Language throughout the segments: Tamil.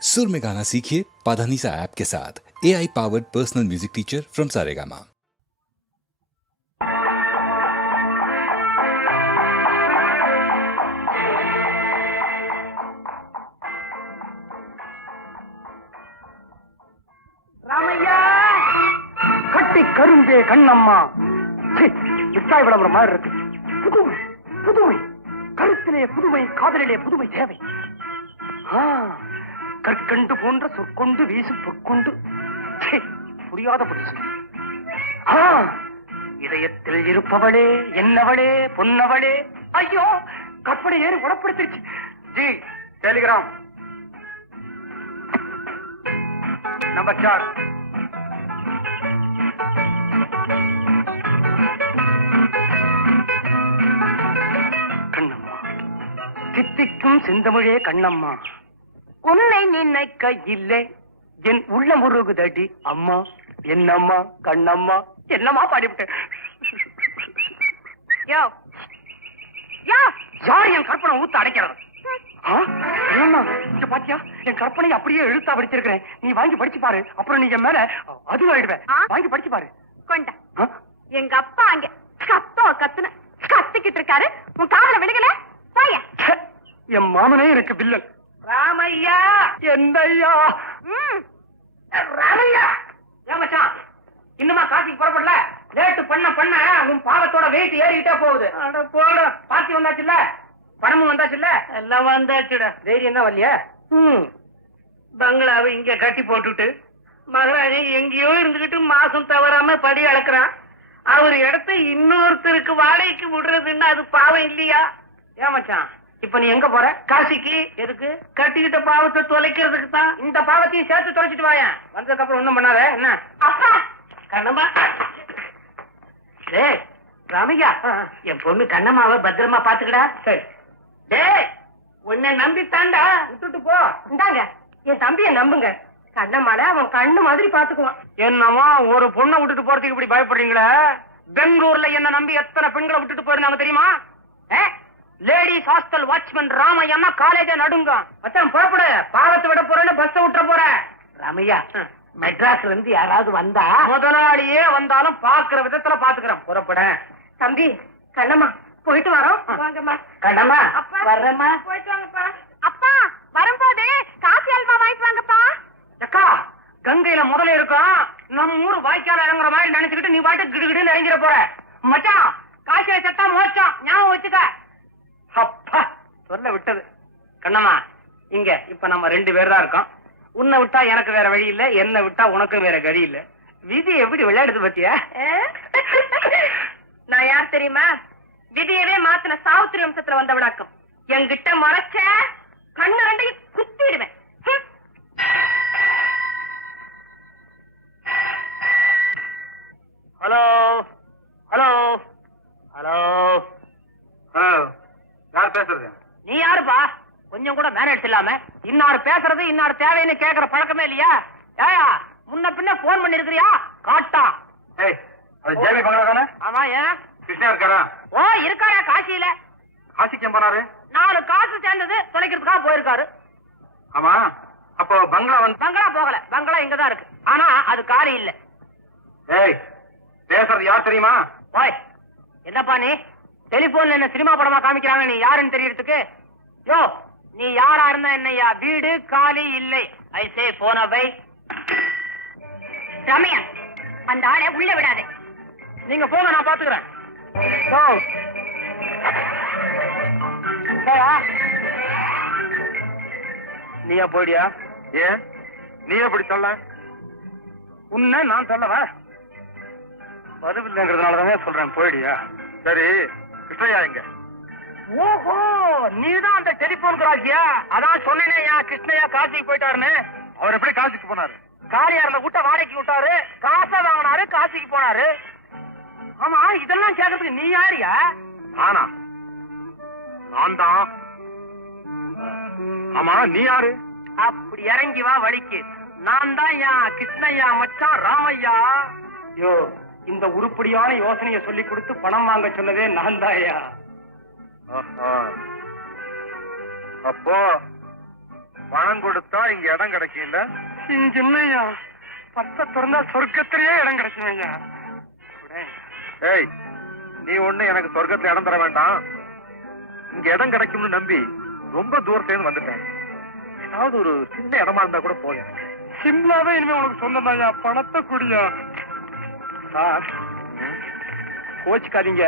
सुर में गाना सीखिए पाधानीसा ऐप के साथ। AI powered personal music teacher from Saregama. Ramaiah, கட்டி கரும்பே கண்ணம்மா, மிட்டாய் விளம்பரம் மாதிரி இருக்கு. புதுமை புதுமை, கருத்திலே புதுமை, காதலிலே புதுமை தேவை. கற்கண்டு போன்ற சொற்கொண்டு வீசு பொற்கொண்டு, புரியாத புரிசு. இதயத்தில் இருப்பவளே, என்னவளே, பொன்னவளே. ஐயோ, கற்பனை ஏறி உடப்படுத்திருச்சு. ஜி டெலிகிராம் नंबर 4. கண்ணம்மா, தித்திக்கும் செந்தமிழே கண்ணம்மா, உன்னை நினைக்க இல்லை என் உள்ள முருகுதடி அம்மா. என்னம்மா கண்ணம்மா, என்னம்மா பாடிவிட்டேன். யார் என் கற்பனை ஊத்த அடைக்கிறது? பாத்தியா, என் கற்பனை அப்படியே எழுத்தா படிச்சிருக்கிறேன். நீ வாங்கி படிச்சு பாரு, அப்புறம் நீ என் மேல அது ஆயிடுவேன். வாங்கி படிச்சு பாரு. கொண்டா. எங்க அப்பா அங்க கத்திக்கிட்டு இருக்காரு, உன் காதுல விழுகல. என் மாமனே எனக்கு வில்லன். ராமையா, என்னையா ராமையா. ஏமாச்சான், இன்னுமா காசிக்கு புறப்படல? லேட்டு பண்ண பண்ண உன் பாவத்தோட வெயிட் ஏறிக்கிட்டே போகுது. போட, பார்ட்டி வந்தாச்சுல்ல, பணமும் வந்தாச்சுல்ல, எல்லாம் வந்தாச்சுடா. தைரியம் தான் வரலையா? பங்களாவை இங்க கட்டி போட்டுட்டு மகாராஜா எங்கேயோ இருந்துகிட்டு மாசம் தவறாம படி அளக்குறான். அவர் இடத்த இன்னொருத்தருக்கு வாடகைக்கு விடுறதுன்னு அது பாவம் இல்லையா? ஏமாச்சான், இப்ப நீ எங்க போற? காசிக்கு. எதுக்கு? கட்டிக்கிட்ட பாவத்தை தொலைக்கிறதுக்கு தான். இந்த பாவத்தையும் சேர்த்து தொலைச்சிட்டு வாயா. வந்ததுக்கு அப்புறம் ஒண்ணும் பண்ணாத. என்ன அப்பா கண்ணம்மா? டேய் ராமையா, என் பொண்ணு கண்ணம்மாவை பத்திரமா பாத்துக்கடா. சரி. டேய், உன்னை நம்பி தாண்டா, விட்டுட்டு போ. இந்தாங்க, என் தம்பியை நம்புங்க. கண்ணம்மால அவன் கண்ணு மாதிரி பாத்துக்குவான். என்னமா ஒரு பொண்ணை விட்டுட்டு போறதுக்கு இப்படி பயப்படுறீங்களே? பெங்களூர்ல என்ன நம்பி எத்தனை பெண்களை விட்டுட்டு போயிருந்தாங்க தெரியுமா? லேடிஸ் ஹாஸ்டல் வாட்ச்மேன் ராமையா காலேஜ நடுங்க. மச்சான் புறப்படு, பாவத்தை விட போறேன்னு பஸ் விட்டுற போற. ராமையா, மெட்ராஸ்ல இருந்து யாராவது வந்தா முதலாளியே வந்தாலும் பாக்குற விதத்துல பாத்துக்கிறேன். புறப்பட. தம்பி, கண்ணம்மா போயிட்டு வரோம். வாங்கம்மா. கண்ணம்மா, அப்பா வர்றேம்மா. போயிட்டு வாங்கப்பா. அப்பா வரும்போது காசி அல்வா வாங்கிட்டு வாங்கப்பா. அக்கா, கங்கையில முதல்ல இருக்கும், நம்ம ஊர் வாய்க்கால இறங்குற மாதிரி நினைச்சுக்கிட்டு நீ பாட்டு கிடுகிடுன்னு இறங்கிட போற. மச்சான், காசியில சத்தா மோச்சம், ஞாபகம் வச்சுக்க. அப்பா சொல்ல விட்டது. கண்ணம்மா, இங்க இப்ப நம்ம 2 பேர் தான் இருக்கோம். உன்னை விட்டா எனக்கு வேற வழி இல்ல, என்ன விட்டா உனக்கும் வேற கதி இல்ல. விதி எப்படி விளையாடுது பத்தியா? நான் யார் தெரியுமா? விதியவே மாத்தின சாவித்திரி வம்சத்துல வந்தவனாக்கும். என்கிட்ட மறைச்ச கண்ணு 2 குத்திடுவேன். ஹலோ ஹலோ ஹலோ ஹலோ, யார் பேசுறது? நீ யாருப்பா? கொஞ்சம் கூட மேனேஜ் இல்லாம இன்னாரு பேசுறது இன்னாரு தேவைன்னு கேக்குற பழக்கமே இல்லையா? ஏயா, முன்ன பின்ன போன் பண்ணி இருக்கிறியா? காட்டா. ஜேபி பங்களா தானே? ஆமா. ஏன் கிருஷ்ணா இருக்காரா? ஓ இருக்காரா? காசியில. காசிக்கு போனாரு? 4 காசு சேர்ந்தது தொலைக்கிறதுக்காக போயிருக்காரு. ஆமா, அப்போ பங்களா வந்து? பங்களா போகல, பங்களா இங்கதான் இருக்கு. ஆனா அது காலி இல்ல. ஏய், பேசுறது யார் தெரியுமா? ஓய், என்னப்பா நீ டெலிபோன்ல என்ன சினிமா படமா காமிக்கிறாங்க, நீ யாருன்னு தெரியறதுக்கு? யோ, நீ யாரா இருந்தா என்னையா, வீடு காலி இல்லை. ஐசே போன வை. ரம்யா, அந்த ஆளை உள்ள விடாதே. நீங்க போங்க, நான் பாத்துக்கிறேன். நீயா போயிடியா? ஏன் நீ எப்படி சொல்ல? உன்னை நான் சொல்லவா? பதிவில்லைங்கிறதுனாலதான் சொல்றேன். போயிடியா? சரி, கிருஷ்ணயா எங்க? ஓஹோ, நீதான் அந்த டெலிபோன் ராஜியா? அதான் சொன்னேயா, கிருஷ்ணயா காசிக்கு போயிட்டாருன்னு. அவர் எப்படி காசிக்கு போனாரு? காரியா இருந்த கூட்ட வாடகைக்கு விட்டாரு, காசை வாங்கினாரு, காசிக்கு போனாரு. ஆமா, இதெல்லாம் கேட்கறதுக்கு நீ யாரியா? ஆனா நான் தான். ஆமா, நீ யாரு? அப்படி இறங்கி வா வழிக்கு. நான் தான் கிருஷ்ணய்யா மச்சான் ராமையா. யோ, இந்த உருப்படியான யோசனையை சொல்லி கொடுத்து பணம் வாங்க சொன்னதே நான் தாயா. அப்போ பணம் கொடுத்தா இங்க இடம் கிடைக்கும்ல? இங்க இல்லையா, பத்த திறந்தா சொர்க்கத்திலேயே இடம் கிடைக்குமையா. ஏய், நீ ஒண்ணு எனக்கு சொர்க்கத்துல இடம் தர வேண்டாம். இங்க இடம் கிடைக்கும்னு நம்பி ரொம்ப தூரத்துல இருந்து வந்துட்டேன். ஏதாவது ஒரு சின்ன இடமா இருந்தா கூட போதும் எனக்கு. சிம்லாவே இனிமே உனக்கு சொந்தம் தான்யா, பணத்தை குடியா. சார் கோச்சுக்காதீங்க,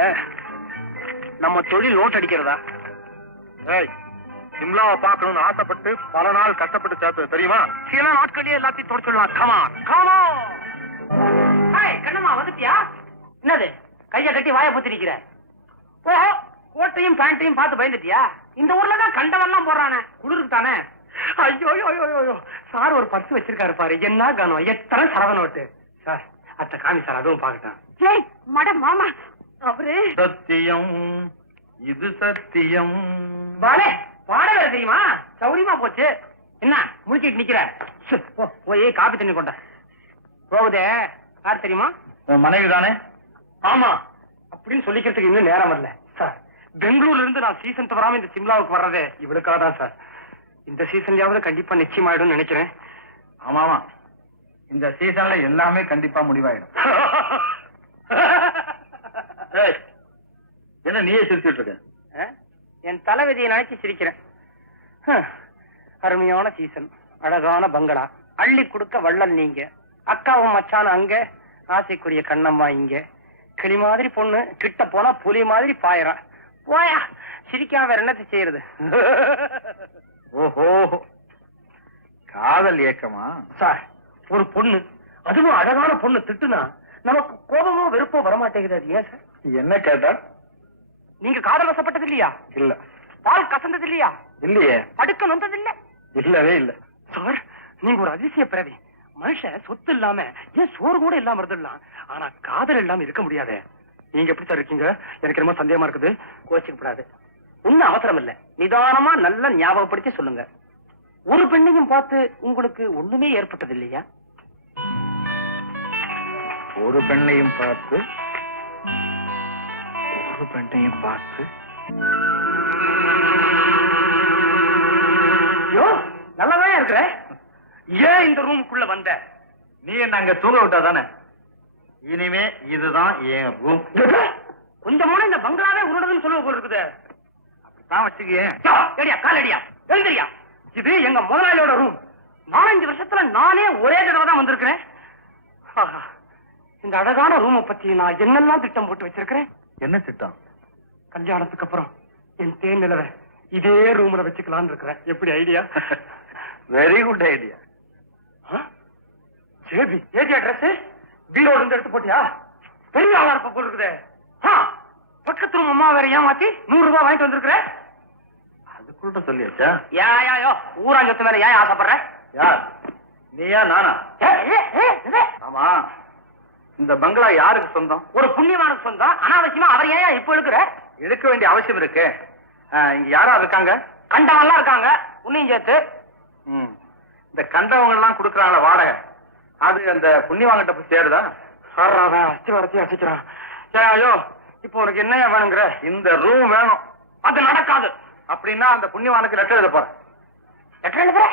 நம்ம தொழில் நோட் அடிக்கிறதா. ஏய், சிம்லாவை பார்க்கணும்னு ஆசைப்பட்டு பல நாள் கஷ்டப்பட்டு சேர்த்து தெரியுமா? சில நாட்களே எல்லாத்தையும் தொடச்சிடலாம். Come on come on. கண்ணம்மா வந்துட்டியா? என்னது கைய கட்டி வாய பூத்திருக்கிற? ஓ, கோட்டையும் பேண்டையும் பார்த்து பயந்துட்டியா? இந்த ஊர்ல தான் கண்டவெல்லாம் போடுறானே, குளிருக்கு தானே. ஐயோ ஐயோ, சார் ஒரு பர்ஸ் வச்சிருக்காரு பாரு, என்ன காணும், எத்தனை சரவ நோட்டு. சார் அத்த காமி சார், அதுவும் பாக்கட்டும். மட மாமா அவரு சத்தியம், இது சத்தியம். பாலே பாட வேற தெரியுமா? சௌரியமா போச்சு. என்ன முடிச்சிட்டு நிக்கிற? போய் காப்பி தண்ணி கொண்ட. போகுதே யார் தெரியுமா? மனைவி தானே? ஆமா, அப்படின்னு சொல்லிக்கிறதுக்கு இன்னும் நேரம் வரல சார். பெங்களூர்ல இருந்து நான் சீசன் தவறாம இந்த சிம்லாவுக்கு வர்றதே இவளுக்காக தான் சார். இந்த சீசன்லயாவது கண்டிப்பா நிச்சயமாயிடும் நினைக்கிறேன். ஆமாமா, இந்த சீசன்ல எல்லாமே கண்டிப்பா முடிவாயிடும். என்ன நீயே சிரிச்சுட்டு இருக்க? என் தலைவிதியை நினைச்சு சிரிக்கிறேன். அருமையான சீசன், அழகான பங்களா, அள்ளி கொடுக்க வள்ளல் நீங்க, அக்காவும் மச்சான அங்க, ஆசைக்குரிய கண்ணம்மா இங்க, கிளி மாதிரி பொண்ணு கிட்ட போனா புலி மாதிரி பாயறா. போயா, சிரிக்காம வேற என்னத்தை செய்யறது? ஓஹோ, காதல் ஏக்கமா? சார், ஒரு பொண்ணு, அதுவும் அழகான பொண்ணு திட்டுனா நமக்கு கோபமோ வெறுப்போ வரமாட்டேங்குது. அது ஏன் சார்? என்ன கேட்டா? நீங்க காதல் வசப்பட்டது இல்லையா? இல்ல. பால் கசந்தது இல்லையா? இல்லையே. படுக்க நொந்தது இல்ல? இல்லவே இல்ல. சார், நீங்க ஒரு அதிசய பிறவி. மனுஷன் சொத்து இல்லாம ஏன் சோறு கூட இல்லாம இருந்துடலாம், ஆனா காதல் இல்லாம இருக்க முடியாது. நீங்க எப்படி சார் இருக்கீங்க? எனக்கு ரொம்ப சந்தேகமா இருக்குது. கோச்சிக்கப்படாது, ஒன்னும் அவசரம் இல்ல. நிதானமா நல்லா ஞாபகப்படுத்தி சொல்லுங்க. ஒரு பெண்ணையும் பார்த்து உங்களுக்கு ஒண்ணுமே ஏற்பட்டது இல்லையா? ஒரு பெண்ணையும் பார்த்து நல்லாதான் இருக்கிற. ஏன் இந்த ரூமுக்குள்ள வந்த? நீ என்ன அங்க தூங்க விட்டா தானே? இனிமே இதுதான் என் ரூம். கொஞ்சம் இந்த பங்களாவே உன்னதுன்னு சொல்லுவ போல இருக்குது. அப்படித்தான் வச்சுக்கேன். ஏடியா காலடியா எழுந்திரியா. இது எங்க முதலாளியோட ரூம். 4-5 வருஷத்துல நானே ஒரே தடவை தான் வந்திருக்கிறேன். இந்த அழகான ரூமை பத்தி நான் என்னெல்லாம் திட்டம் போட்டு வச்சிருக்கிறேன். என்ன திட்டம்? கல்யாணத்துக்கு அப்புறம் என் தேன் நிலவை இதே ரூம்ல வச்சுக்கலான்னு இருக்கிறேன். எப்படி ஐடியா? Very good idea. சேபி ஏஜி அட்ரஸ் பீரோல இருந்து எடுத்து போட்டியா? பெரிய ஆளா இருப்ப போல இருக்குதே. பக்கத்து ரூம் அம்மா வேற ஏமாத்தி 100 ரூபாய் வாங்கிட்டு வந்திருக்கிற. அதுக்குள்ள சொல்லியாச்சா? யோ ஊராஞ்சத்து மேல ஏன் ஆசைப்படுற? யார் நீயா நானா? ஆமா, இந்த பங்களா யாருக்கு சொந்தம்? ஒரு புண்ணியவானுக்கு சொந்தம். அனாவசியமா அவர் ஏன் இப்ப எடுக்கிற? எடுக்க வேண்டிய அவசியம் இருக்கு. இங்க யாரா இருக்காங்க? கண்டவன்லாம் இருக்காங்க, உன்னையும் சேர்த்து. இந்த கண்டவங்க எல்லாம் குடுக்கறாங்கள வாடகை, அது அந்த புண்ணியவாங்கிட்ட போய் சேருதா? அசிக்கிறான். ஐயோ, இப்ப உனக்கு என்ன வேணுங்கிற? இந்த ரூம் வேணும். அது நடக்காது. அப்படின்னா அந்த புண்ணியவானுக்கு லெட்டர் எழுத போறேன். லெட்டர் எழுதுற?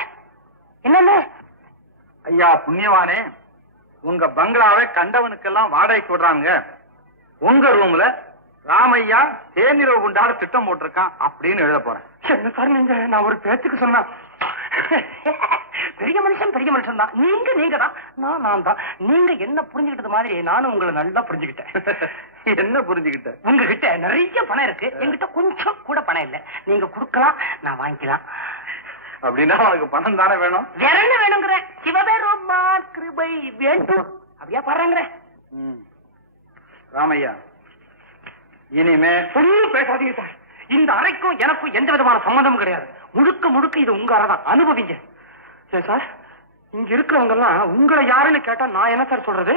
என்னன்னு? ஐயா புண்ணியவானே, உங்க பங்களாவை கண்டவனுக்கெல்லாம் வாடகைக்கு விடுறாங்க. உங்க ரூம்ல ராமையா தேனிரவு குண்டாட திட்டம் போட்டிருக்கான் அப்படின்னு எழுத போறேன். என்ன சார் நீங்க? நான் ஒரு பேச்சுக்கு சொன்னா பெரிய மனுஷன் தான். நீங்க தான், நான் தான். நீங்க என்ன புரிஞ்சுக்கிட்டது மாதிரி நானும் உங்களை நல்லா புரிஞ்சுக்கிட்டேன். என்ன புரிஞ்சுக்கிட்ட? உங்ககிட்ட நிறைய பணம் இருக்கு, என்கிட்ட கொஞ்சம் கூட பணம் இல்ல. நீங்க கொடுக்கலாம், நான் வாங்கிக்கலாம். அப்படின்னா உனக்கு பணம் தானே வேணும்? வேற என்ன வேணுங்கிற? சிவபெருமான் கிருபை வேண்டும் அப்படியா பாருங்கிற? ராமையா, இனிமே ஒன்னும் பேசாதீங்க சார். இந்த அறைக்கும் எனக்கும் எந்த விதமான சம்பந்தமும் கிடையாது. முழுக்க இது உங்க அறை தான், அனுபவிங்க. சரி சார், இங்க இருக்கிறவங்க எல்லாம் உங்களை யாருன்னு கேட்டா நான் என்ன சார் சொல்றது?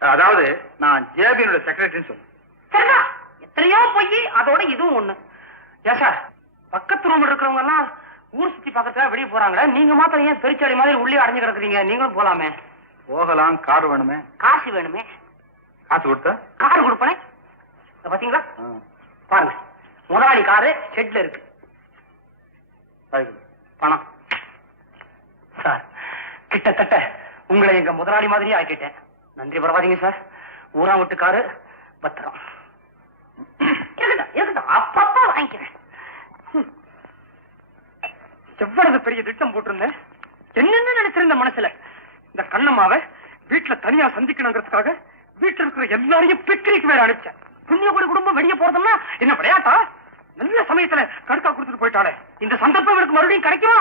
அதாவது நான் ஜேபியோட செக்ரட்டரின்னு சொல்றேன். சரிதா, எத்தனையோ போய் அதோட இதுவும் ஒண்ணு. ஏன் சார், பக்கத்து ரூம் இருக்கிறவங்க எல்லாம் ஊர் சுத்தி பக்கத்துல வெளியே போறாங்க, நீங்க மாத்திரம் ஏன் பெருச்சாடி மாதிரி உள்ளே அடைஞ்சு கிடக்குறீங்க? நீங்களும் போலாமே. போகலாம், கார் வேணுமே. காசு வேணுமே. காசு கொடுத்தா கார் கொடுப்பனே. பாத்தீங்களா, பாருங்க, முதலாளி காரு ஷெட்ல இருக்கு. பணம் சார், கிட்டத்தட்ட உங்களை எங்க முதலாளி மாதிரியே ஆக்கிட்டேன். நன்றி பரவாதீங்க சார். ஊரா வீட்டுக்காரு பத்திரம். அப்பப்பா வாங்கிக்கிறேன். எவ்வளவு பெரிய திட்டம் போட்டிருந்தேன். என்னென்ன நினைச்சிருந்த மனசுல இந்த கண்ணம்மாவை வீட்டுல தனியா சந்திக்கணுங்கிறதுக்காக வீட்டுல இருக்கிற எல்லாரையும் பிக்னிக் வேற அனுப்பிச்சேன். புண்ணியகுடி குடும்பம் வெளியே போறதுன்னா என்ன விளையாட்டா? நல்ல சமயத்துல கடுக்கா கொடுத்துட்டு போயிட்டாலே. இந்த சந்தர்ப்பம் எனக்கு மறுபடியும் கிடைக்குமா?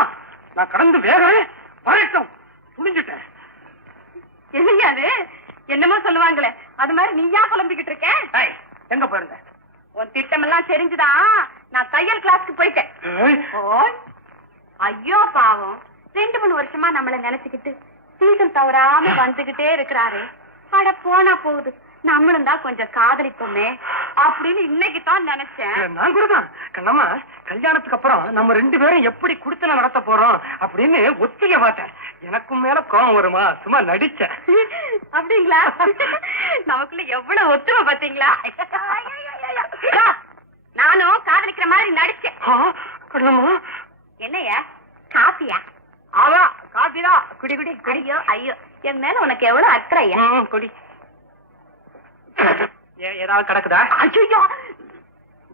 நான் கடந்து வேகவே வரட்டும் துணிஞ்சிட்டேன். என்னங்க அது என்னமோ சொல்லுவாங்களே, அது மாதிரி நீயா புலம்பிக்கிட்டு இருக்க? எங்க போயிருந்த? உன் திட்டம் எல்லாம் தெரிஞ்சுதான் நான் தையல் கிளாஸ்க்கு போயிட்டேன். ஐயோ பாவம், 2-3 வருஷமா நம்மள நினைச்சுக்கிட்டு சீசன் தவறாம வந்துகிட்டே இருக்கிறாரு. அட போனா போகுது, நம்மளும் தான் கொஞ்சம் காதலிப்போமே அப்படின்னு இன்னைக்கு தான் நினைச்சேன். நான் கூட தான் கண்ணம்மா, கல்யாணத்துக்கு அப்புறம் நம்ம 2 பேரும் எப்படி குடித்தன நடத்த போறோம் அப்படின்னு ஒத்திக பார்த்தேன். எனக்கும் மேல கோபம் வருமா? சும்மா நடிச்சேன். அப்படிங்களா? நமக்குள்ள எவ்வளவு ஒத்துமை பாத்தீங்களா? நானும் காதலிக்கிற மாதிரி நடிச்சேன். கண்ணம்மா, என்னையா காப்பியா? ஆவா காப்பிதான். குடி குடி. ஐயோ ஐயோ, என் மேல உனக்கு எவ்வளவு அக்கறையா? குடி. ஏதாவது கிடக்குதா? ஐயோ,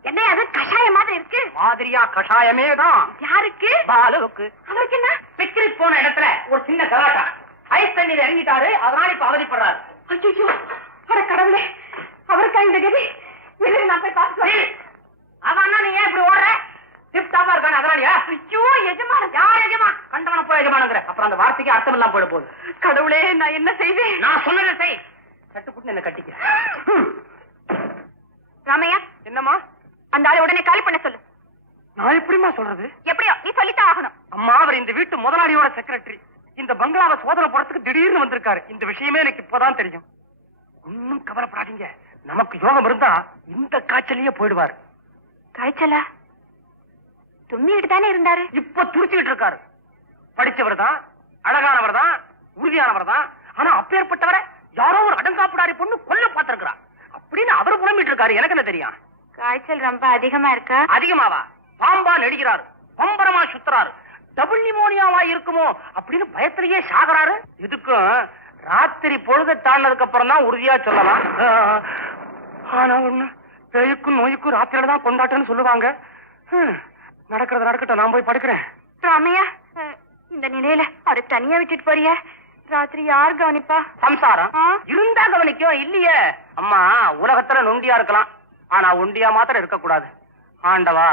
என்ன அது கஷாய மாதிரி இருக்கு? மாதிரியா கஷாயமே தான். யாருக்கு? பாலுவுக்கு. அவருக்கு என்ன? பிக்னிக் போன இடத்துல ஒரு சின்ன கலாட்டா. ஐஸ் தண்ணீர் இறங்கிட்டாரு, அதனால இப்ப அவதிப்படுறாரு. ஐயோ, அட கடவுளே, அவருக்கா இந்த கதி? நான் போய் பார்த்து. அவன் நீ ஏன் இப்படி ஓடுற? டிப் டாப்பா இருக்கானே அதனாலயா? ஐயோ எஜமான. யார் எஜமா? கண்டவன போய் எஜமானுங்கிற. அப்புறம் அந்த வார்த்தைக்கு அர்த்தம் எல்லாம் போயிட போகுது. கடவுளே, நான் என்ன செய்வேன்? நான் சொன்னதை செய். சட்டுப்புட்டு என்ன கட்டிக்க. ராமையா, என்னம்மா? அந்த ஆளை உடனே காலி பண்ண சொல்லு. நான் எப்படிமா சொல்றது? எப்படியோ நீ சொல்லித்தான் ஆகணும். அம்மா, அவர் இந்த வீட்டு முதலாளியோட செக்ரட்டரி. இந்த பங்களாவை சோதனை போறதுக்கு திடீர்னு வந்திருக்காரு. இந்த விஷயமே எனக்கு இப்பதான் தெரியும். ஒன்னும் கவலைப்படாதீங்க. நமக்கு யோகம் இருந்தா இந்த காய்ச்சலையே போயிடுவாரு. காய்ச்சலா? தும்மிட்டு தானே இருந்தாரு. இப்ப துடிச்சுக்கிட்டு இருக்காரு. படிச்சவர் தான், அழகானவர் தான், உறுதியானவர் தான். ஆனா அப்பேற்பட்டவரை யாரோ ஒரு அடங்காப்பிடாரி பொண்ணு கொல்ல பார்த்திருக்கிறார் அப்படின்னு அவரு புலம்பிட்டு இருக்காரு. எனக்கு என்ன தெரியும்? காய்ச்சல் ரொம்ப அதிகமா இருக்கா? அதிகமாவா? பாம்பா நடிக்கிறாரு, பம்பரமா சுத்துறாரு, டபுள் நிமோனியாவா இருக்குமோ அப்படின்னு பயத்திலேயே சாகுறாரு. இதுக்கும் ராத்திரி பொழுது தாண்டதுக்கு அப்புறம் தான் உறுதியா சொல்லலாம். ஆனா ஒண்ணு, பேய்க்கும் நோய்க்கும் ராத்திரியில தான் கொண்டாட்டம்னு சொல்லுவாங்க. நடக்கிறது நடக்கட்டும், நான் போய் படுக்கிறேன். ராமையா, இந்த நிலையில அவரை தனியா விட்டுட்டு போறிய? ராத்திரி யார் கவனிப்பா? சம்சாரம் இருந்தா கவனிக்கும். இல்லையே அம்மா, உலகத்துல நொண்டியா இருக்கலாம், ஆனா ஒண்டியா மாத்திரம் இருக்க கூடாது. ஆண்டவா,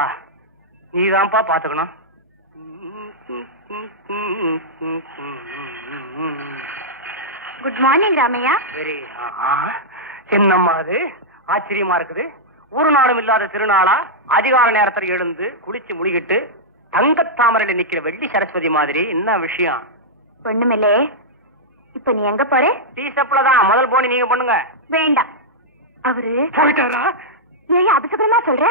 நீதான்ப்பா பாத்துக்கணும். Good morning Ramaiah. சரி, என்னம்மா அது ஆச்சரியமா இருக்குது. ஒரு நாளும் இல்லாத திருநாளா அதிகார நேரத்தில் எழுந்து குளிச்சு முடிக்கிட்டு தங்கத்தாமரையில நிக்கிற வெள்ளி சரஸ்வதி மாதிரி. என்ன விஷயம்? ஒண்ணுமில்லே. இப்ப நீ எங்க போற? டீ சப்லதான். முதல் போனி நீங்க பண்ணுங்க. வேண்டாம், அவரு போயிட்டாரா? ஏன் அபசகரமா சொல்ற?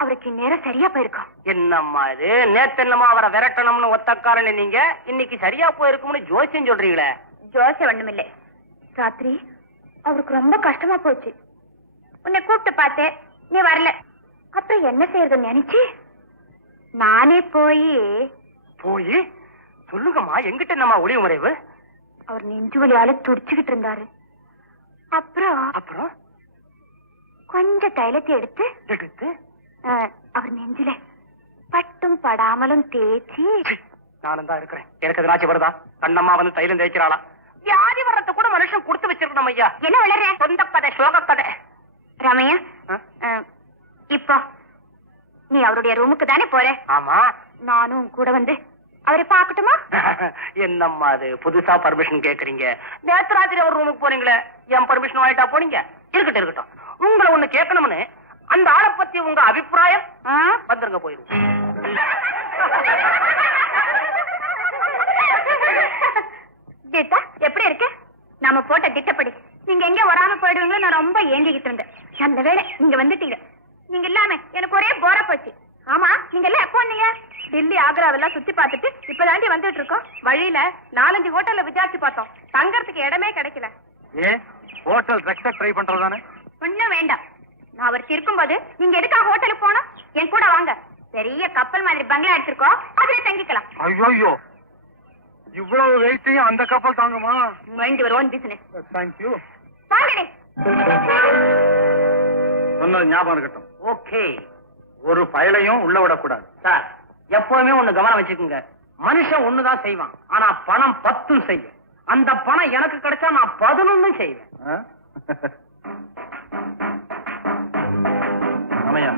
அவருக்கு நேரம் சரியா போயிருக்கும். என்னம்மா இது? நேத்து என்னமா அவரை விரட்டணும்னு ஒத்தக்காரன்னு நீங்க, இன்னைக்கு சரியா போயிருக்கும்னு ஜோசியம் சொல்றீங்களே. ஜோசியம் ஒண்ணுமில்லை. ராத்திரி அவருக்கு ரொம்ப கஷ்டமா போச்சு. உன்னை கூப்பிட்டு பார்த்தேன், நீ வரல. அப்புறம் என்ன செய்யறதுன்னு நினைச்சு நானே போய் சொல்லுங்கம்மா, எங்கிட்ட என்னம்மா ஒளிவு முறைவு? அவர் நெஞ்சு வலியால துடிச்சுக்கிட்டு இருந்தாரு. அப்புறம் கொஞ்சம் தைலத்தை எடுத்து அவர் நெஞ்சில பட்டும் படாமலும் தேய்ச்சி. நானும் தான் இருக்கிறேன். எனக்கு எதுனாச்சும் வருதா? கண்ணம்மா வந்து தைலம் தேய்க்கிறாளா? வியாதி வர்றத கூட மனுஷன் கொடுத்து வச்சிருக்கணும் ஐயா. என்ன வளர? சொந்த கதை, சோக கதை. ரமையா, இப்போ நீ அவருடைய ரூமுக்கு தானே போற? ஆமா. நானும் கூட வந்து அவரை பாக்கட்டுமா? என்னம்மா அது புதுசா பர்மிஷன் கேக்குறீங்க? நேத்து ராத்திரி ஒரு ரூமுக்கு போறீங்களே, என் பர்மிஷன் வாங்கிட்டா போனீங்க? இருக்கட்டும் இருக்கட்டும். உங்களை ஒண்ணு கேட்கணும்னு, அந்த ஆளை பத்தி உங்க அபிப்பிராயம்? வந்துருங்க, போயிருங்க. கீதா, எப்படி இருக்கு? நாம போட்ட திட்டப்படி நீங்க எங்க வராம போயிடுவீங்களோ நான் ரொம்ப ஏங்கிக்கிட்டு இருந்தேன். அந்த வேளை நீங்க வந்துட்டீங்க. நீங்க இல்லாம எனக்கு ஒரே போரா போச்சு. ஆமா, நீங்க எல்லாம் எப்போ வந்தீங்க? டெல்லி, ஆக்ராவெல்லாம் சுத்தி பார்த்துட்டு இப்பதாண்டி வந்துட்டு இருக்கோம். வழியில 4-5 ஹோட்டல்ல விசாரிச்சு பார்த்தோம். தங்கறதுக்கு இடமே கிடைக்கல. ஏன் ஹோட்டல் ட்ரை பண்றதானே? ஒண்ணும் வேண்டாம். நான் அவருக்கு இருக்கும்போது நீங்க எதுக்காக ஹோட்டலுக்கு போனோம்? என் கூட வாங்க. பெரிய கப்பல் மாதிரி பங்களா எடுத்திருக்கோம், அதுல தங்கிக்கலாம். ஐயோ, இவ்வளவு வெயிட்டையும் அந்த கப்பல் தாங்குமா? Mind your own business. Thank you. வாங்கடி. சொன்னது ஞாபகம் இருக்கட்டும். ஓகே. ஒரு பயலையும் உள்ள விடக்கூடாது. சார், எப்பவுமே ஒண்ணு கவனம் வச்சுக்கோங்க. மனுஷன் ஒண்ணுதான் செய்வான், ஆனா பணம் 10 செய்யும். அந்த பணம் எனக்கு கிடைச்சா நான் 11 செய்வேன். ஆமையா,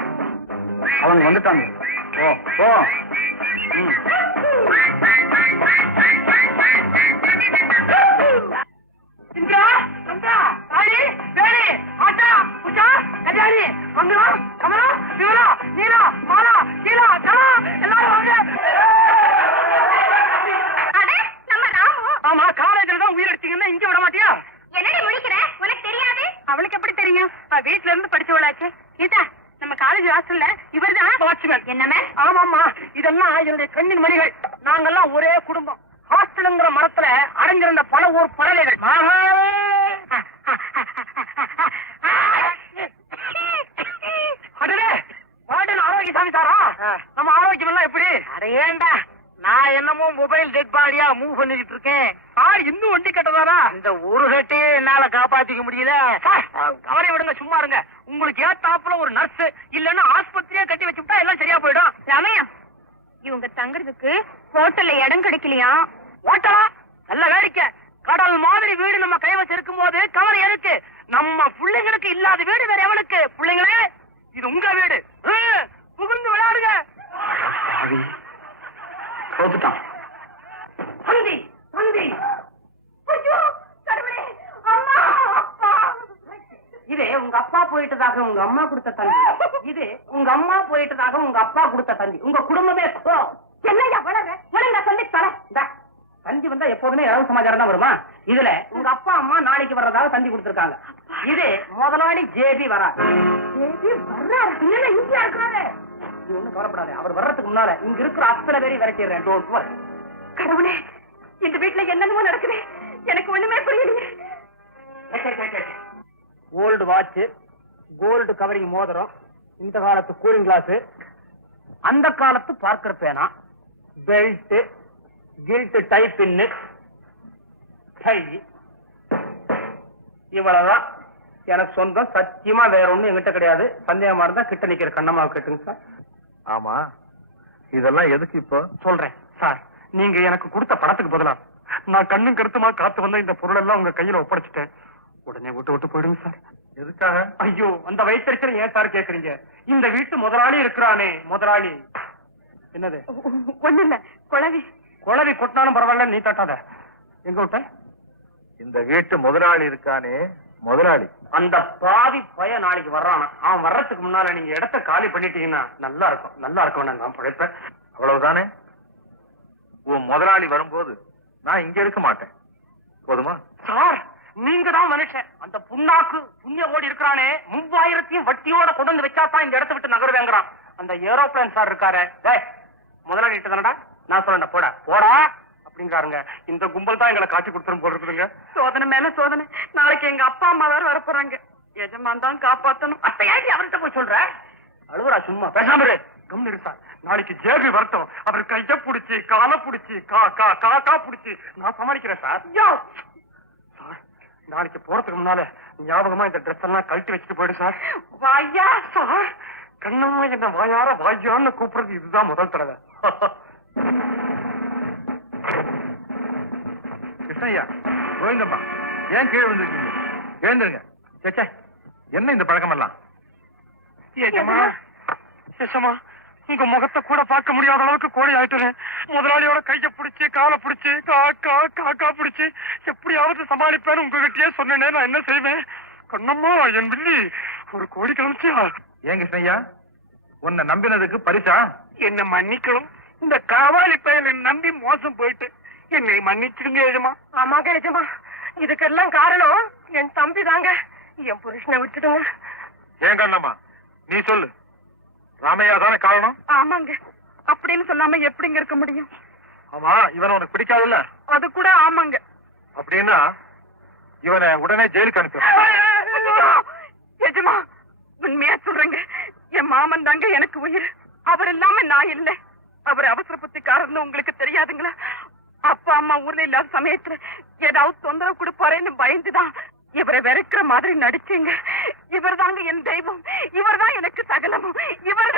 அவங்க வந்துட்டாங்க. ஓ ஓ. இந்திரா, சந்திரா, காளி, வேணி, ஆட்டா, உஷா, கல்யாணி, மங்களம், கமலம், விமலா, நீலா, மாலா, கீலா, கலா, எல்லாரும் வாங்க. அடே, நம்ம ராமு. ஆமா, காலேஜ்ல தான் உயிர் எடுத்தீங்கன்னா இங்க விட மாட்டியா? என்னடி முழிக்கிற? உனக்கு தெரியாது? அவளுக்கு எப்படி தெரியும்? வீட்டுல இருந்து படிச்சவளாச்சு. இதா நம்ம காலேஜ் ஹாஸ்டல்ல இவர்தான் வாட்ச்மேன். என்ன மேம்? ஆமாமா, இதெல்லாம் என்னுடைய கண்ணின் மணிகள். நாங்கெல்லாம் ஒரே குடும்பம். ஹாஸ்டலுங்கிற மரத்துல அடைஞ்சிருந்த பல ஊர் பறவைகள். அடடே, வார்டன் ஆரோக்கியசாமி சாரா? நம்ம ஆரோக்கியம் எல்லாம் எப்படி? அட ஏண்டா, நான் என்னமோ மொபைல் டெட் பாடியா மூவ் பண்ணிட்டு இருக்கேன். இன்னும் வண்டி கட்டதாரா? இந்த ஒரு கட்டையே என்னால காப்பாத்திக்க முடியல. கவலை விடுங்க, சும்மா இருங்க. உங்களுக்கு ஏத்தாப்புல ஒரு நர்ஸ் இல்லன்னா ஆஸ்பத்திரியா கட்டி வச்சுட்டா எல்லாம் சரியா போயிடும். ரமயா, இவங்க தங்குறதுக்கு ஹோட்டல்ல இடம் கிடைக்கலையா? ஓட்டலா? நல்ல வேடிக்கை. கடல் மாதிரி வீடு நம்ம கைவசம் இருக்கும் போது கவலை எதுக்கு? நம்ம பிள்ளைங்களுக்கு இல்லாத வீடு வேற எவனுக்கு? பிள்ளைங்களே, இது உங்க வீடு. புகுந்து விளையாடுங்க. தோத்துட்டான். தந்தி தந்தி. ஐயோ, கடவுளே! அம்மா, அப்பா! இது உங்க அப்பா போயிட்டதாக உங்க அம்மா கொடுத்த தந்தி. இது உங்க அம்மா போயிட்டதாக உங்க அப்பா கொடுத்த தந்தி. உங்க குடும்பமே என்னையா வளர? ஒழுங்கா சொல்லி தர. தந்தி வந்தா எப்போதுமே இளவு சமாச்சாரம் தான் வருமா? இதுல உங்க அப்பா அம்மா நாளைக்கு வர்றதாக தந்தி கொடுத்திருக்காங்க. இது முதலாளி ஜேபி வராது. வர்றாரு? இல்ல, இங்கேயா இருக்காரு? நீ ஒண்ணும் கவலைப்படாது. அவர் வர்றதுக்கு முன்னால இங்க இருக்கிற அத்தனை பேரையும் விரட்டிடுறேன். Don't worry. கடவுளே, இந்த வீட்டுல என்னென்னமோ நடக்குது, எனக்கு ஒண்ணுமே புரியலையே. கோல்டு வாட்ச், கோல்டு கவரிங் மோதிரம், இந்த காலத்து கூலிங் கிளாஸ், அந்த காலத்து பார்க்கர் பேனா, பெல்ட், கில்ட் டை பின்னு, டை. இவ்வளவுதான் எனக்கு சொந்தம். சத்தியமா வேற ஒண்ணும் எங்கிட்ட கிடையாது. சந்தேகமா இருந்தா கிட்ட நிக்கிற கண்ணம்மா கேட்டுங்க சார். ஆமா, இதெல்லாம் எதுக்கு இப்போ? சொல்றேன் சார். நீங்க எனக்கு கொடுத்த பணத்துக்கு பதிலா நான் கண்ணும் கருத்துமா காத்து வந்த இந்த பொருள் எல்லாம் உங்க கையில ஒப்படைச்சிட்டேன். உடனே விட்டு போயிடுங்க சார். எதுக்காக? ஐயோ, அந்த வயிற்றுச்சல ஏன் சார் கேக்குறீங்க? இந்த வீட்டு முதலாளி இருக்கிறானே, முதலாளி. என்னது? ஒண்ணு இல்ல, குழவி. குழவி கொட்டினாலும் பரவாயில்ல, நீ தட்டாத. எங்க விட்ட? இந்த வீட்டு முதலாளி இருக்கானே, முதலாளி. அந்த பாவி பய நாளைக்கு வர்றானா? அவன் வர்றதுக்கு முன்னால நீங்க இடத்த காலி பண்ணிட்டீங்கன்னா நல்லா இருக்கும். நல்லா இருக்கும், நான் பழைப்பேன். அவ்வளவுதானே? உன் முதலாளி வரும்போது நான் இங்க இருக்க மாட்டேன். போதுமா? சார், நீங்க தான் மனுஷன். அந்த புண்ணாக்கு புண்ணிய ஓடி இருக்கிறானே, 3000 வட்டியோட கொண்டு வந்து வச்சாதான் இந்த இடத்த விட்டு நகருவேங்கிறான். அந்த ஏரோப்ளேன் சார் இருக்காரு, முதலாளி தானடா, நான் சொல்லண்டா போடா போடா அப்படிங்கிறாருங்க. இந்த கும்பல் தான் எங்களை காட்சி கொடுத்துரும் போல இருக்குதுங்க. சோதனை மேல சோதனை. நாளைக்கு எங்க அப்பா அம்மா வேற வரப்போறாங்க. எஜமான் தான் காப்பாத்தணும். அத்தையாண்டி அவர்கிட்ட போய் சொல்ற? அழுவுறா சும்மா. பேசாம இரு. கம்னு சார். நாளைக்கு ஜேபி வரட்டும். அவர் கைய புடிச்சு காலை புடிச்சு கா புடிச்சு நான் சமாளிக்கிறேன் சார். சார், நாளைக்கு போறதுக்கு முன்னால ஞாபகமா இந்த ட்ரெஸ் எல்லாம் கழட்டி வச்சுட்டு போயிடு சார். வாயா சார், கண்ணம்மா என்ன வாயார வாயான்னு கூப்பிடுறது இதுதான் முதல் தடவை. கிருஷ்ணய்யா, கோவிந்தம்மா, ஏன் கீழே விழுந்துருக்கீங்க? எழுந்துருங்க. சேச்சே, என்ன இந்த பழக்கம் எல்லாம்? சேஷமா, உங்க முகத்தை கூட பார்க்க முடியாத அளவுக்கு கோழி ஆயிட்டுறேன். முதலாளியோட கைய பிடிச்சு காலை பிடிச்சு காக்கா பிடிச்சு எப்படியாவது சமாளிப்பேன்னு உங்ககிட்டயே சொன்னேனே. நான் என்ன செய்வேன்? கண்ணம்மா, என் பிள்ளி ஒரு கோடி காமிச்சியா? ஏன் கிருஷ்ணய்யா, உன்னை நம்பினதுக்கு பரிசா? என்ன மன்னிக்கணும். இந்த காவாலி பயலை நம்பி மோசம் போயிட்டு என்னை மன்னிச்சிடுங்க எஜமா. ஆமாங்க எஜமா, இதுக்கெல்லாம் காரணம் என் தம்பி தாங்க. என் புருஷனை விட்டுடுங்க. ஏன் கண்ணம்மா, நீ சொல்லு. ராமையா தானே காரணம்? ஆமாங்க, அப்படின்னு சொல்லாம எப்படிங்க இருக்க முடியும்? ஆமா, இவனை உனக்கு பிடிக்காதுல்ல? அது கூட ஆமாங்க. அப்படின்னா இவனை உடனே ஜெயிலுக்கு அனுப்பி. எஜமா, உண்மையா சொல்றேங்க, என் மாமன் தாங்க எனக்கு உயிர். அவர் இல்லாம நான் இல்ல. அவர் அவசர புத்திக்காரர்னு உங்களுக்கு தெரியாதுங்களா? அப்பா அம்மா ஊர்ல இல்லாத சமயத்துல ஏதாவது தொந்தரவு கொடுப்பாரேன்னு பயந்துதான் இவரை வெறுக்கிற மாதிரி நடிச்சீங்க. இவர் தாங்க என் தெய்வம், இவர் தான் எனக்கு சகலமும், இவர்